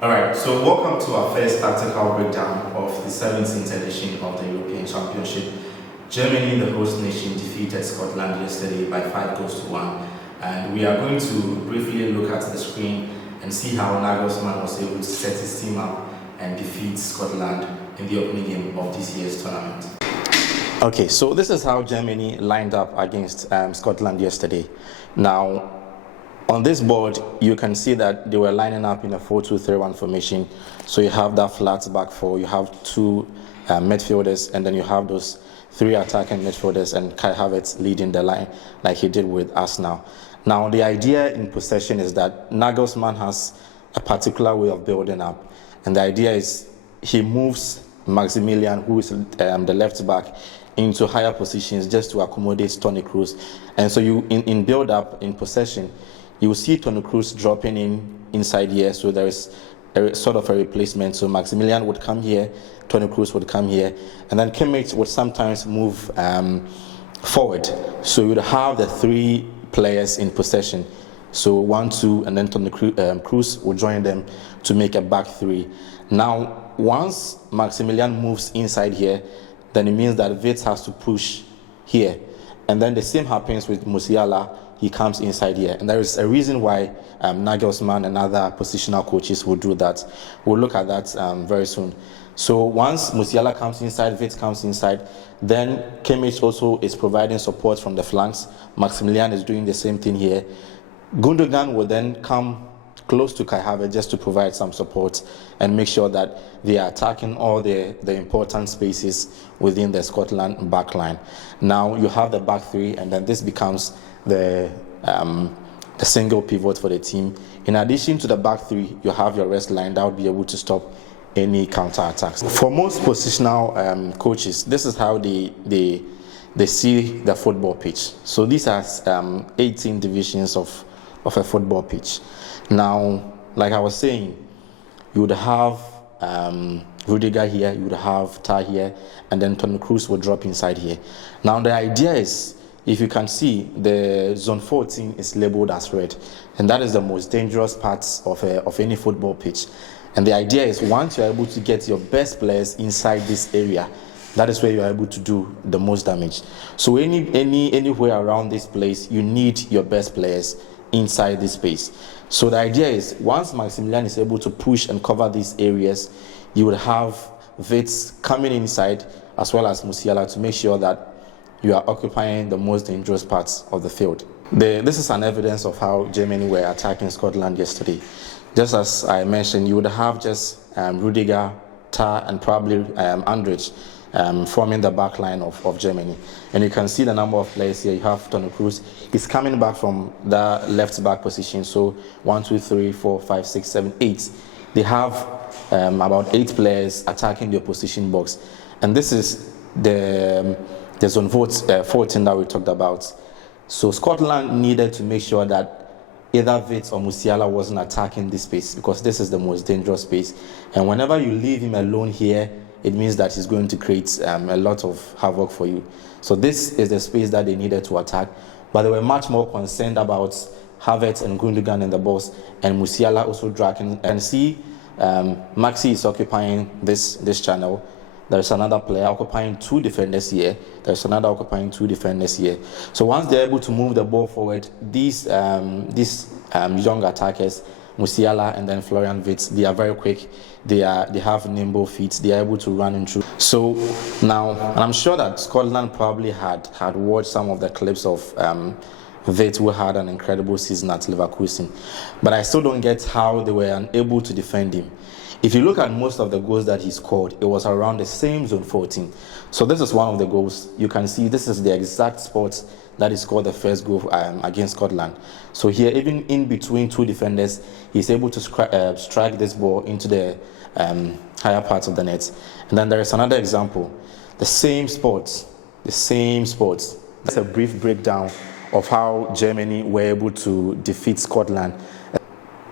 Alright, so welcome to our first tactical breakdown of the 17th edition of the European Championship. Germany, the host nation, defeated Scotland yesterday by 5-1, and we are going to briefly look at the screen and see how Nagelsmann was able to set his team up and defeat Scotland in the opening game of this year's tournament. Okay, so this is how Germany lined up against Scotland yesterday. Now, on this board, you can see that they were lining up in a 4-2-3-1 formation. So you have that flat back four, you have two midfielders, and then you have those three attacking midfielders and Kai Havertz leading the line like he did with Arsenal. Now, the idea in possession is that Nagelsmann has a particular way of building up. And the idea is he moves Maximilian, who is the left back, into higher positions just to accommodate Toni Kroos. And so you in build-up, in possession, you will see Toni Kroos dropping inside here, so there is a sort of a replacement. So Maximilian would come here, Toni Kroos would come here, and then Kimmich would sometimes move forward. So you would have the three players in possession. So 1-2, and then Toni Kroos would join them to make a back three. Now, once Maximilian moves inside here, then it means that Wirtz has to push here. And then the same happens with Musiala. He comes inside here. And there is a reason why Nagelsmann and other positional coaches will do that. We'll look at that very soon. So once Musiala comes inside, Wirtz comes inside, then Kimmich also is providing support from the flanks. Maximilian is doing the same thing here. Gundogan will then come close to Kai Havertz just to provide some support and make sure that they are attacking all the important spaces within the Scotland backline. Now you have the back three, and then this becomes the single pivot for the team. In addition to the back three, you have your rest line that would be able to stop any counter attacks. For most positional coaches, this is how they see the football pitch. So these are 18 divisions of a football pitch. Now, like I was saying, you would have Rudiger here, you would have Tah here, and then Toni Kroos would drop inside here. Now, the idea is, if you can see, the zone 14 is labeled as red, and that is the most dangerous part of any football pitch. And the idea is, once you're able to get your best players inside this area, that is where you're able to do the most damage. So anywhere around this place, you need your best players inside this space. So the idea is, once Maximilian is able to push and cover these areas, you would have Wirtz coming inside as well as Musiala to make sure that you are occupying the most dangerous parts of the field. This is an evidence of how Germany were attacking Scotland yesterday. Just as I mentioned, you would have just Rudiger, Tah, and probably Andrich forming the back line of Germany. And you can see the number of players here. You have Toni Kroos. He's coming back from the left back position. So 1, 2, 3, 4, 5, 6, 7, 8. They have about 8 players attacking the opposition box. And this is the zone 14 that we talked about. So Scotland needed to make sure that either Wirtz or Musiala wasn't attacking this space, because this is the most dangerous space. And whenever you leave him alone here, it means that he's going to create a lot of havoc for you. So this is the space that they needed to attack, but they were much more concerned about Havertz and Gundogan in the box, and Musiala also dragging. And see, Maxi is occupying this channel. There's another player occupying 2 defenders here. There's another occupying 2 defenders here. So once they're able to move the ball forward, these young attackers, Musiala and then Florian Wirtz, they are very quick. They have nimble feet. They are able to run into. So now, and I'm sure that Scotland probably had watched some of the clips of Wirtz, who had an incredible season at Leverkusen, but I still don't get how they were unable to defend him. If you look at most of the goals that he scored, it was around the same zone 14. So this is one of the goals. You can see this is the exact spot that he scored the first goal against Scotland. So here, even in between 2 defenders, he's able to strike this ball into the higher parts of the net. And then there is another example. The same spot. That's a brief breakdown of how Germany were able to defeat Scotland,